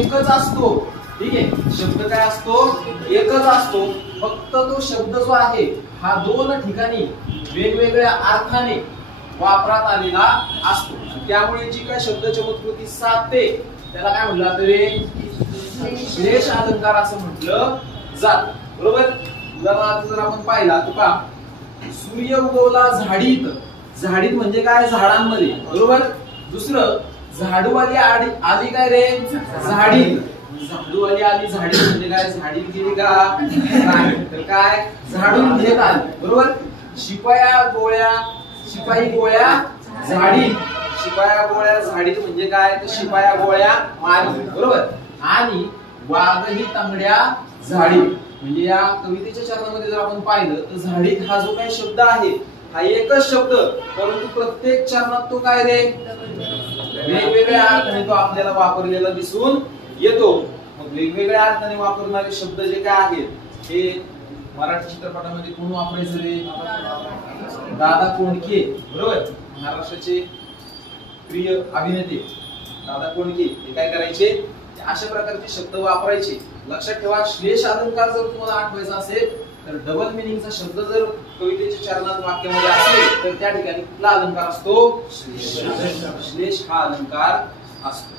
एकच असतो. ठीक आहे, शब्द काय असतो? एकच असतो. फक्त तो शब्द जो आहे हा दोन ठिकाणी वेगवेगळ्या अर्थाने वापरात आलेला असतो. त्यामुळे जी काय शब्द चमत्कृती साधते त्याला काय म्हटलं जातं रे? श्लेष अलंकार असं म्हटलं जात. बरोबर. उदाहरणार्थ जर आपण पाहिला तर पहा, सूर्य उगवला झाडीत. झाडीत म्हणजे काय? झाडांमध्ये. बरोबर. दुसरं, झाडूवाली आली काय रे? झाडीत. झाडूवाली आली झाडीत म्हणजे काय? झाडीत गेली का? नाही, तर काय? झाडून घेत आली. बरोबर. शिपाई गोळ्या झाडीत. शिपाया गोळ्या झाडीत म्हणजे काय? तर शिपाया गोळ्या मारी. बरोबर. आणि वाघही तांबड्या झाडीत म्हणजे या कवितेच्या चरणामध्ये जर आपण पाहिलं तर झाडीत हा जो काही शब्द आहे हा एकच शब्द, परंतु प्रत्येक चरणात तो काय रे? वेगवेगळ्या अर्थाने तो आपल्याला वापरलेला दिसून येतो. मग वेगवेगळ्या अर्थाने वापरणारे शब्द जे काय आहेत हे मराठी चित्रपटामध्ये कोण वापरायचं रे? दादा कोंडके. बरोबर. महाराष्ट्राचे प्रिय अभिनेते दादा कोंडके हे काय करायचे? अशा प्रकारचे शब्द वापरायचे. लक्षात ठेवा, श्लेष अलंकार जर तुम्हाला आठवायचा असेल तर डबल मिनिंगचा शब्द जर कवितेच्या चरणात वाक्यामध्ये असेल तर त्या ठिकाणी कुठला अलंकार असतो? श्लेष हा अलंकार असतो.